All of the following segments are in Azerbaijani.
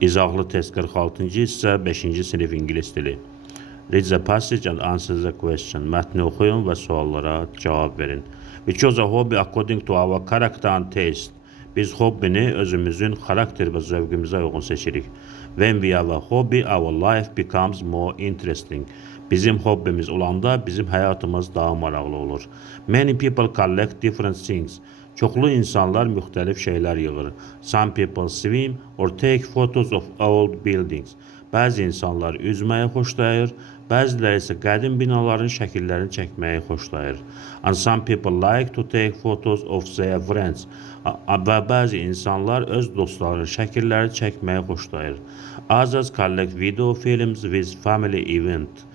İzahlı test 46-cı hissə 5-ci sinif ingilis dili. Read the passage and answer the question. Mətni oxuyun və suallara cavab verin. We chose a hobby according to our character and taste. Biz hobbini özümüzün xarakter və zövqümüzə uyğun seçirik. When we have a hobby, our life becomes more interesting. Bizim hobbimiz olanda bizim həyatımız daha maraqlı olur. Many people collect different things. Çoxlu insanlar müxtəlif şeylər yığır. Some people swim or take photos of old buildings. Bəzi insanlar üzməyi xoşlayır, bəziləri isə qədim binaların şəkillərini çəkməyi xoşlayır. And some people like to take photos of their friends. Və bəzi insanlar öz dostlarının şəkilləri çəkməyi xoşlayır. Others collect video films with family event.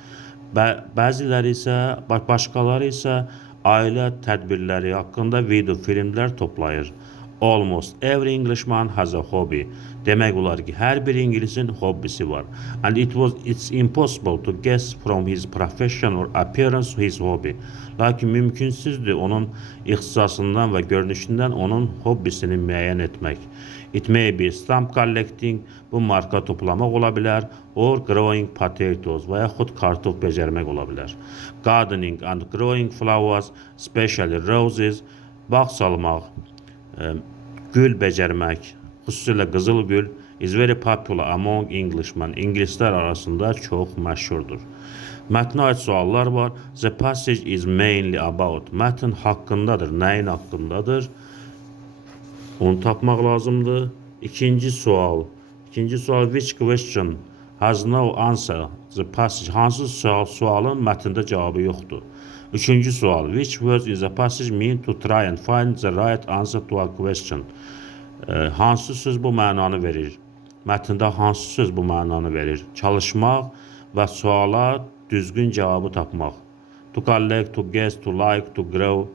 Bəziləri isə, başqaları isə ailə tədbirləri haqqında video filmlər toplayır. Almost every Englishman has a hobby. Demək olar ki, hər bir ingilisin hobbisi var. And it's impossible to guess from his profession or appearance his hobby. Lakin mümkünsüzdür onun ixtisasından və görünüşündən onun hobbisini müəyyən etmək. It may be stamp collecting, bu marka toplamaq ola bilər, or growing potatoes və yaxud kartof becərmək ola bilər. Gardening and growing flowers, especially roses, bağ salmaq, gül becərmək, xüsusilə qızıl gül, is very popular among Englishmen. İngilislər arasında çox məşhurdur. Mətnə aid suallar var. The passage is mainly about. Mətn haqqındadır. Nəyin haqqındadır? Onu tapmaq lazımdır. İkinci sual. Which question has no answer? The passage. Hansı sualın mətndə cavabı yoxdur? Üçüncü sual. Which words in the passage mean to try and find the right answer to a question? Hansı söz bu mənanı verir? Mətndə hansı söz bu mənanı verir? Çalışmaq və suala düzgün cavabı tapmaq. To collect, to guess, to like, to grow.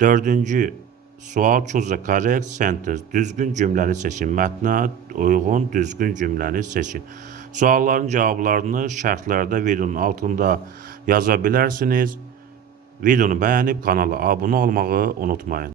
Dördüncü sual. Choose the correct sentence. Düzgün cümləni seçin. Mətnə uyğun düzgün cümləni seçin. Sualların cavablarını şərtlərdə videonun altında yaza bilərsiniz. Videonu bəyənib kanala abunə olmağı unutmayın.